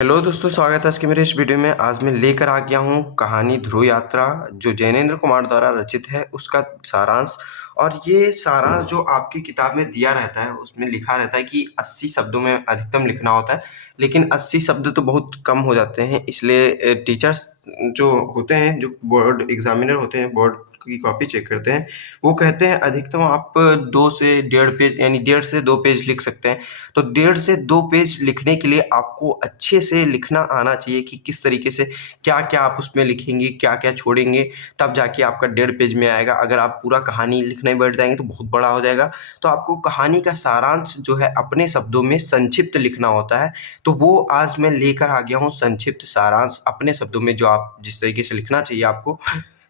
Hello दोस्तों, स्वागत है आज के मेरे इस वीडियो में। आज मैं लेकर आ गया हूँ कहानी ध्रुव यात्रा, जो जैनेंद्र कुमार द्वारा रचित है, उसका सारांश। और ये सारांश जो आपकी किताब में दिया रहता है, उसमें लिखा रहता है कि 80 शब्दों में अधिकतम लिखना होता है, लेकिन 80 शब्द तो बहुत कम हो जाते हैं। इसलिए टीचर्स जो होते हैं, जो बोर्ड एग्जामिनर होते हैं, बोर्ड की कॉपी चेक करते हैं, वो कहते हैं अधिकतम आप 2 से 1.5 पेज यानी 1.5 से 2 पेज लिख सकते हैं। तो 1.5 से 2 पेज लिखने के लिए आपको अच्छे से लिखना आना चाहिए कि किस तरीके से क्या-क्या आप उसमें लिखेंगे, क्या-क्या छोड़ेंगे, तब जाके आपका 1.5 पेज में आएगा। अगर आप पूरा कहानी लिखने बैठ जाएँगे तो बहुत बड़ा हो जाएगा। तो आपको कहानी का सारांश जो है अपने शब्दों में संक्षिप्त लिखना होता है। तो वो आज मैं लेकर आ गया हूँ संक्षिप्त सारांश अपने शब्दों में, जो आप जिस तरीके से लिखना चाहिए आपको।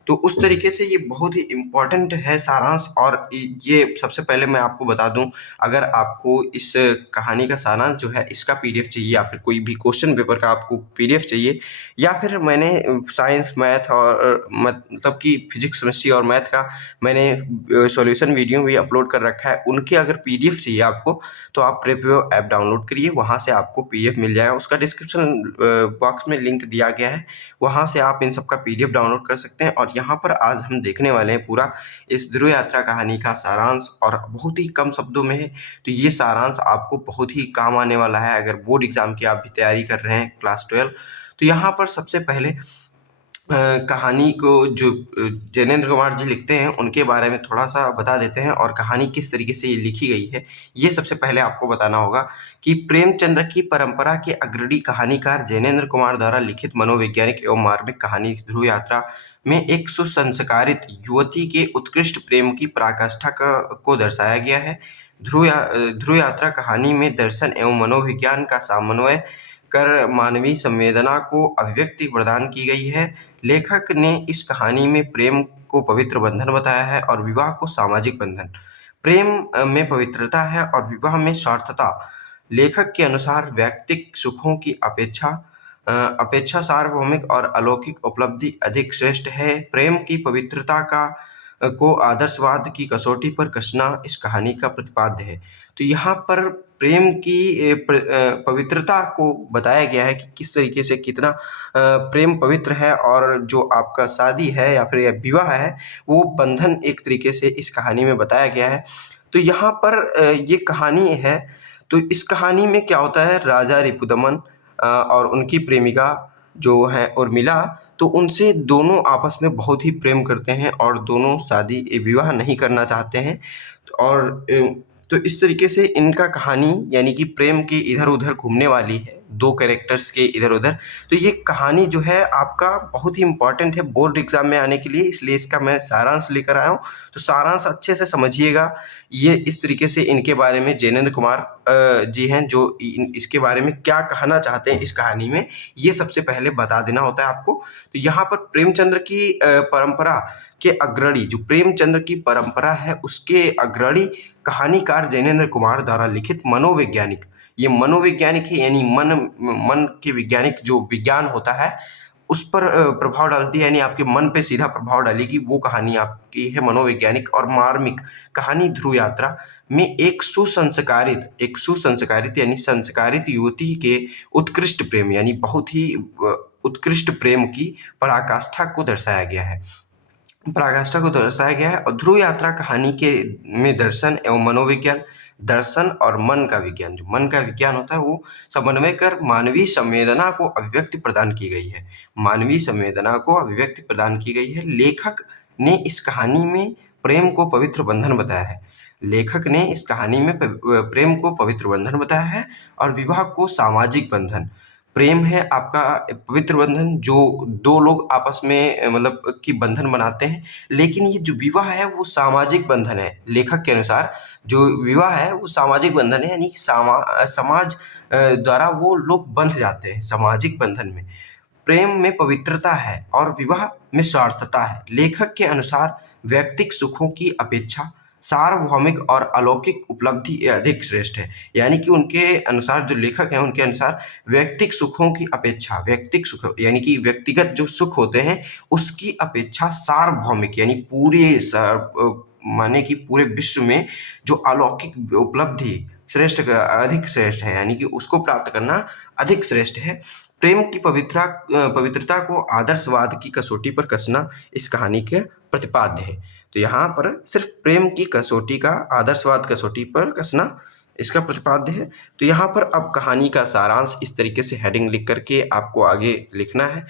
तो उस तरीके से ये बहुत ही इम्पोर्टेंट है सारांश। और ये सबसे पहले मैं आपको बता दूँ, अगर आपको इस कहानी का सारांश जो है इसका पीडीएफ चाहिए, या फिर कोई भी क्वेश्चन पेपर का आपको पीडीएफ चाहिए, या फिर मैंने साइंस, मैथ और मतलब कि फिजिक्स, केमिस्ट्री और मैथ का मैंने सॉल्यूशन वीडियो भी अपलोड कर रखा है, उनके अगर पीडीएफ चाहिए आपको, तो आप प्रेपयो ऐप डाउनलोड करिए, वहाँ से आपको पीडीएफ मिल जाएगा। उसका डिस्क्रिप्शन बॉक्स में लिंक दिया गया है, वहाँ से आप इन सब का पीडीएफ डाउनलोड कर सकते हैं। और यहाँ पर आज हम देखने वाले हैं पूरा इस ध्रुव यात्रा कहानी का सारांश, और बहुत ही कम शब्दों में है। तो ये सारांश आपको बहुत ही काम आने वाला है अगर बोर्ड एग्जाम की आप भी तैयारी कर रहे हैं क्लास 12। तो यहाँ पर सबसे पहले कहानी को जो जैनेंद्र कुमार जी लिखते हैं, उनके बारे में थोड़ा-सा बता देते हैं, और कहानी किस तरीके से ये लिखी गई है, ये सबसे पहले आपको बताना होगा। कि प्रेमचंद्र की परंपरा के अग्रणी कहानीकार जैनेंद्र कुमार द्वारा लिखित मनोवैज्ञानिक एवं मार्मिक कहानी ध्रुव यात्रा में एक सुसंस्कारित युवती के उत्कृष्ट प्रेम की पराकाष्ठा को दर्शाया गया है। ध्रुव यात्रा कहानी में दर्शन एवं मनोविज्ञान का समन्वय कर मानवीय संवेदना को अभिव्यक्ति प्रदान की गई है। लेखक ने इस कहानी में प्रेम को पवित्र बंधन बताया है और विवाह को सामाजिक बंधन। प्रेम में पवित्रता है और विवाह में स्वार्थता। लेखक के अनुसार व्यक्तिक सुखों की अपेक्षा सार्वभौमिक और अलौकिक उपलब्धि अधिक श्रेष्ठ है। प्रेम की पवित्रता को आदर्शवाद की कसौटी पर कसना इस कहानी का प्रतिपाद्य है। तो यहाँ पर प्रेम की पवित्रता को बताया गया है कि किस तरीके से कितना प्रेम पवित्र है, और जो आपका शादी है या फिर विवाह है, वो बंधन एक तरीके से इस कहानी में बताया गया है। तो यहाँ पर ये कहानी है। तो इस कहानी में क्या होता है, राजा रिपुदमन और उनकी प्रेमिका जो है उर्मिला, तो उनसे दोनों आपस में बहुत ही प्रेम करते हैं और दोनों शादी विवाह नहीं करना चाहते हैं। और तो इस तरीके से इनका कहानी यानी कि प्रेम की इधर-उधर घूमने वाली है, 2 कैरेक्टर्स के इधर-उधर। तो ये कहानी जो है आपका बहुत ही इम्पोर्टेंट है बोर्ड एग्ज़ाम में आने के लिए, इसलिए इसका मैं सारांश लेकर आया हूँ। तो सारांश अच्छे से समझिएगा। ये इस तरीके से इनके बारे में जैनेंद्र कुमार जी हैं, जो इसके बारे में क्या कहना चाहते हैं इस कहानी में, ये सबसे पहले बता देना होता है आपको। तो यहाँ पर प्रेमचंद्र की परंपरा के अग्रणी, जो प्रेमचंद्र की परंपरा है उसके अग्रणी कहानीकार जैनेंद्र कुमार द्वारा लिखित मनोवैज्ञानिक, ये मनोवैज्ञानिक है, यानी मन के वैज्ञानिक जो विज्ञान होता है उस पर प्रभाव डालती है, यानी आपके मन पे सीधा प्रभाव डालेगी, वो कहानी आपकी है मनोवैज्ञानिक और मार्मिक कहानी ध्रुव यात्रा में एक सुसंस्कारित यानी संस्कारित युवती के उत्कृष्ट प्रेम यानी बहुत ही उत्कृष्ट प्रेम की पराकाष्ठा को दर्शाया गया है। और ध्रुव यात्रा कहानी के में दर्शन एवं मनोविज्ञान, दर्शन और मन का विज्ञान, जो मन का विज्ञान होता है वो समन्वय कर मानवीय संवेदना को अभिव्यक्ति प्रदान की गई है। मानवीय संवेदना को अभिव्यक्ति प्रदान की गई है। लेखक ने इस कहानी में प्रेम को पवित्र बंधन बताया है। लेखक ने इस कहानी में प्रेम को पवित्र बंधन बताया है और विवाह को सामाजिक बंधन। प्रेम है आपका पवित्र बंधन, जो 2 लोग आपस में मतलब कि बंधन बनाते हैं, लेकिन ये जो विवाह है वो सामाजिक बंधन है। लेखक के अनुसार जो विवाह है वो सामाजिक बंधन है, यानी समाज द्वारा वो लोग बंध जाते हैं सामाजिक बंधन में। प्रेम में पवित्रता है और विवाह में स्वार्थता है। लेखक के अनुसार व्यक्तिक सुखों की अपेक्षा सार्वभौमिक और अलौकिक उपलब्धि अधिक श्रेष्ठ है। यानी कि उनके अनुसार, जो लेखक हैं उनके अनुसार, व्यक्तिक सुखों की अपेक्षा, व्यक्तिक सुख यानी कि व्यक्तिगत जो सुख होते हैं उसकी अपेक्षा सार्वभौमिक यानी माने कि पूरे विश्व में जो अलौकिक उपलब्धि अधिक श्रेष्ठ है, यानी कि उसको प्राप्त करना अधिक श्रेष्ठ है। प्रेम की पवित्रता को आदर्शवाद की कसौटी पर कसना इस कहानी के प्रतिपाद्य है। तो यहाँ पर सिर्फ प्रेम की कसौटी का आदर्शवाद कसौटी पर कसना इसका प्रतिपाद्य है। तो यहाँ पर अब कहानी का सारांश इस तरीके से हेडिंग लिख करके आपको आगे लिखना है।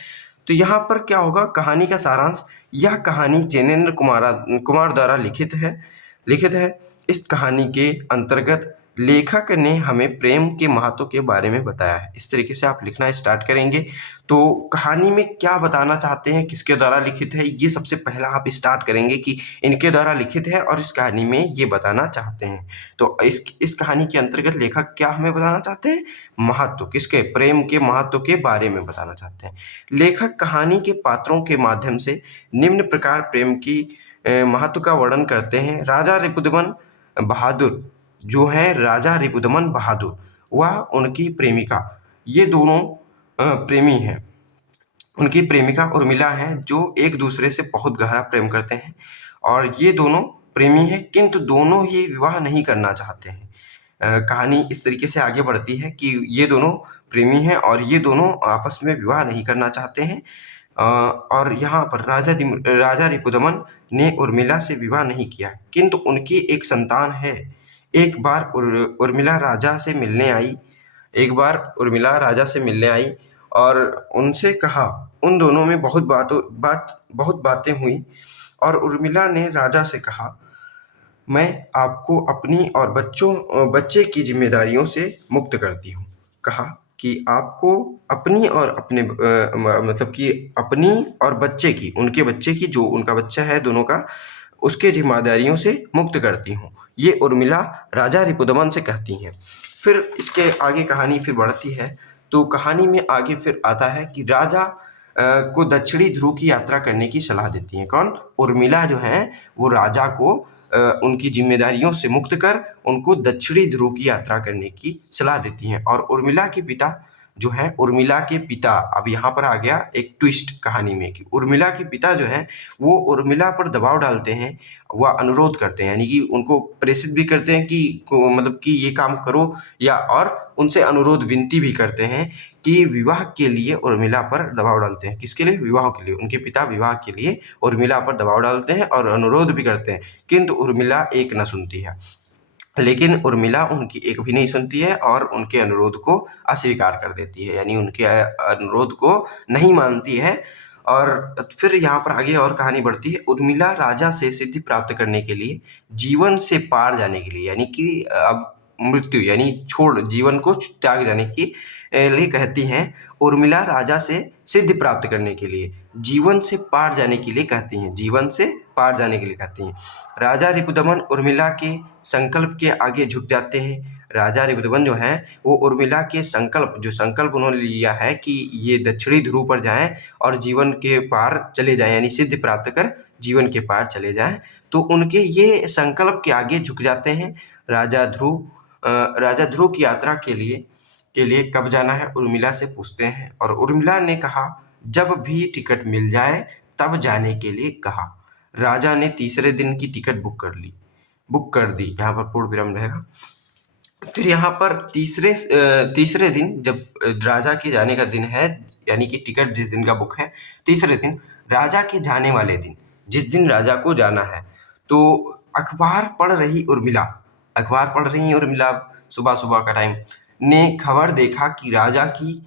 तो यहाँ पर क्या होगा, कहानी का सारांश, यह कहानी जैनेंद्र कुमार द्वारा लिखित है। इस कहानी के अंतर्गत लेखक ने हमें प्रेम के महत्व के बारे में बताया है। इस तरीके से आप लिखना स्टार्ट करेंगे। तो कहानी में क्या बताना चाहते हैं, किसके द्वारा लिखित है, ये सबसे पहला आप स्टार्ट करेंगे कि इनके द्वारा लिखित है और इस कहानी में ये बताना चाहते हैं। तो इस कहानी के अंतर्गत लेखक क्या हमें बताना चाहते हैं, महत्व, किसके, प्रेम के महत्व के बारे में बताना चाहते हैं। लेखक कहानी के पात्रों के माध्यम से निम्न प्रकार प्रेम की महत्व का वर्णन करते हैं। राजा रिपुदमन बहादुर जो है, राजा रिपुदमन बहादुर वह उनकी प्रेमिका, ये दोनों प्रेमी हैं। उनकी प्रेमिका उर्मिला हैं जो एक दूसरे से बहुत गहरा प्रेम करते हैं और ये दोनों प्रेमी हैं, किंतु दोनों ही विवाह नहीं करना चाहते हैं। कहानी इस तरीके से आगे बढ़ती है कि ये दोनों प्रेमी हैं और ये दोनों आपस में विवाह नहीं करना चाहते हैं। और यहाँ पर राजा रिपुदमन ने उर्मिला से विवाह नहीं किया, किंतु उनकी एक संतान है। एक बार उर्मिला राजा से मिलने आई और उनसे कहा, उन दोनों में बहुत बातें हुई और उर्मिला ने राजा से कहा, मैं आपको अपनी और बच्चे की जिम्मेदारियों से मुक्त करती हूँ। कहा कि आपको अपनी और मतलब कि अपनी और बच्चे की, उनके बच्चे की, जो उनका बच्चा है दोनों का, उसके जिम्मेदारियों से मुक्त करती हूँ। ये उर्मिला राजा रिपुदमन से कहती हैं। फिर इसके आगे कहानी फिर बढ़ती है। तो कहानी में आगे फिर आता है कि राजा को दक्षिणी ध्रुव की यात्रा करने की सलाह देती हैं। कौन? उर्मिला जो है वो राजा को उनकी जिम्मेदारियों से मुक्त कर उनको दक्षिणी ध्रुव की यात्रा करने की सलाह देती हैं। और उर्मिला के पिता जो है, उर्मिला के पिता, अब यहाँ पर आ गया एक ट्विस्ट कहानी में कि उर्मिला के पिता जो है वो उर्मिला पर दबाव डालते हैं, वह अनुरोध करते हैं, यानी कि उनको प्रेषित भी करते हैं कि मतलब कि ये काम करो, या और उनसे अनुरोध विनती भी करते हैं कि विवाह के लिए उर्मिला पर दबाव डालते हैं। किसके लिए? विवाह के लिए। उनके पिता विवाह के लिए उर्मिला पर दबाव डालते हैं और अनुरोध भी करते हैं, किंतु उर्मिला एक न सुनती है। लेकिन उर्मिला उनकी एक भी नहीं सुनती है और उनके अनुरोध को अस्वीकार कर देती है, यानी उनके अनुरोध को नहीं मानती है। और फिर यहाँ पर आगे और कहानी बढ़ती है। उर्मिला राजा से सिद्धि प्राप्त करने के लिए, जीवन से पार जाने के लिए, यानी कि अब मृत्यु यानी छोड़ जीवन को त्याग जाने की लिए कहती हैं। उर्मिला राजा से सिद्धि प्राप्त करने के लिए, जीवन से पार जाने के लिए कहती हैं, जीवन से पार जाने के लिए कहती हैं। राजा रिपुदमन उर्मिला के संकल्प के आगे झुक जाते हैं। राजा रिपुदमन जो हैं वो उर्मिला के संकल्प उन्होंने लिया है कि ये दक्षिणी ध्रुव पर जाएं और जीवन के पार चले जाएं, यानी सिद्धि प्राप्त कर जीवन के पार चले जाएं, तो उनके ये संकल्प के आगे झुक जाते हैं। राजा ध्रुव की यात्रा के लिए कब जाना है उर्मिला से पूछते हैं और उर्मिला ने कहा, जब भी टिकट मिल जाए तब जाने के लिए कहा। राजा ने तीसरे दिन की टिकट बुक कर दी। यहाँ पर पूर्ण विराम रहेगा। फिर यहाँ पर तीसरे दिन जब राजा के जाने का दिन है, यानी कि टिकट जिस दिन का बुक है, तीसरे दिन राजा के जाने वाले दिन, जिस दिन राजा को जाना है, तो अखबार पढ़ रही उर्मिला सुबह का टाइम ने खबर देखा कि राजा की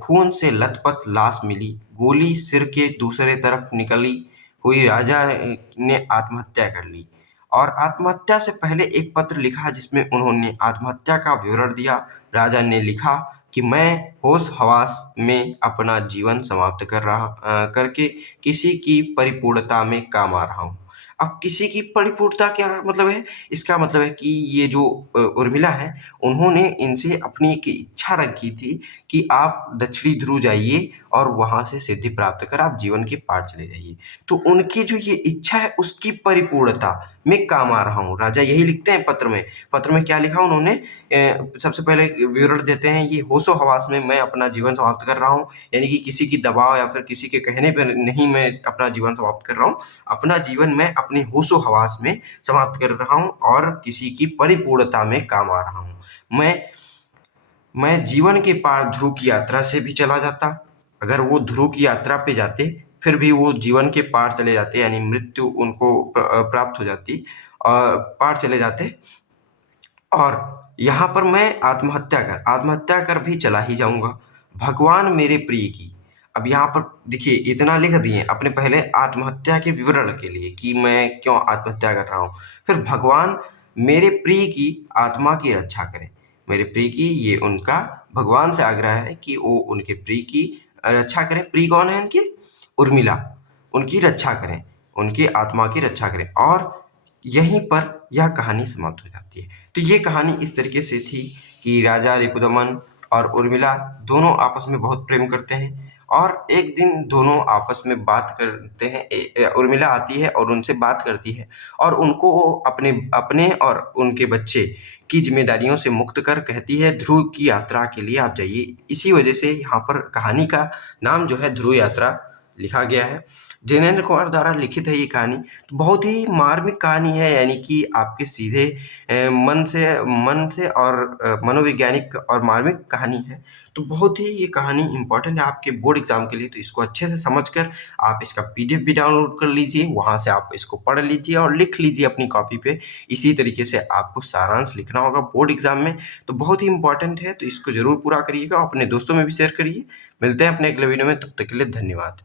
खून से लथपथ लाश मिली। गोली सिर के दूसरे तरफ निकली हुई राजा ने आत्महत्या कर ली और आत्महत्या से पहले एक पत्र लिखा जिसमें उन्होंने आत्महत्या का विवरण दिया। राजा ने लिखा कि मैं होश हवास में अपना जीवन समाप्त करके किसी की परिपूर्णता में काम आ रहा हूँ। अब किसी की परिपूर्णता क्या मतलब है? इसका मतलब है कि ये जो उर्मिला है, उन्होंने इनसे अपनी एक इच्छा रखी थी कि आप दक्षिणी ध्रुव जाइए और वहाँ से सिद्धि प्राप्त कर आप जीवन के पार चले जाइए। तो उनकी जो ये इच्छा है उसकी परिपूर्णता, में काम आ रहा हूँ। राजा यही लिखते हैं पत्र में। पत्र में क्या लिखा उन्होंने? सबसे पहले विवरण देते हैं, ये होशो-हवास में मैं अपना जीवन समाप्त कर रहा हूँ, यानी कि किसी की दबाव या फिर किसी के कहने पे नहीं मैं अपना जीवन समाप्त कर रहा हूँ। अपना जीवन मैं अपने होशो-हवास में समाप्त कर रहा हूँ और किसी की परिपूर्णता में काम आ रहा हूँ। मैं जीवन के पार ध्रुव की यात्रा से भी चला जाता। अगर वो ध्रुव की यात्रा पे जाते, फिर भी वो जीवन के पार चले जाते, यानी मृत्यु उनको प्राप्त हो जाती, पार चले जाते। और यहाँ पर मैं आत्महत्या कर भी चला ही जाऊँगा। भगवान मेरे प्रिय की। अब यहाँ पर देखिए इतना लिख दिए अपने पहले आत्महत्या के विवरण के लिए कि मैं क्यों आत्महत्या कर रहा हूँ। फिर भगवान मेरे प्रिय की आत्मा की रक्षा करें। मेरे प्रिय की, ये उनका भगवान से आग्रह है कि वो उनके प्रिय की रक्षा करें। प्रिय कौन है इनकी? उर्मिला। उनकी रक्षा करें, उनकी आत्मा की रक्षा करें। और यहीं पर यह कहानी समाप्त हो जाती है। तो ये कहानी इस तरीके से थी कि राजा रिपुदमन और उर्मिला दोनों आपस में बहुत प्रेम करते हैं और एक दिन दोनों आपस में बात करते हैं। उर्मिला आती है और उनसे बात करती है और उनको वो अपने और उनके बच्चे की ज़िम्मेदारियों से मुक्त कर कहती है ध्रुव की यात्रा के लिए आप जाइए। इसी वजह से यहाँ पर कहानी का नाम जो है ध्रुव यात्रा लिखा गया है। जैनेंद्र कुमार द्वारा लिखित है ये कहानी। तो बहुत ही मार्मिक कहानी है, यानी कि आपके सीधे मन से और मनोवैज्ञानिक और मार्मिक कहानी है। तो बहुत ही ये कहानी इम्पोर्टेंट है आपके बोर्ड एग्ज़ाम के लिए। तो इसको अच्छे से समझकर आप इसका पीडीएफ भी डाउनलोड कर लीजिए, वहाँ से आप इसको पढ़ लीजिए और लिख लीजिए अपनी कॉपी पे। इसी तरीके से आपको सारांश लिखना होगा बोर्ड एग्ज़ाम में। तो बहुत ही इम्पोर्टेंट है, तो इसको ज़रूर पूरा करिएगा और अपने दोस्तों में भी शेयर करिए। मिलते हैं अपने अगले वीडियो में, तब तक के लिए धन्यवाद।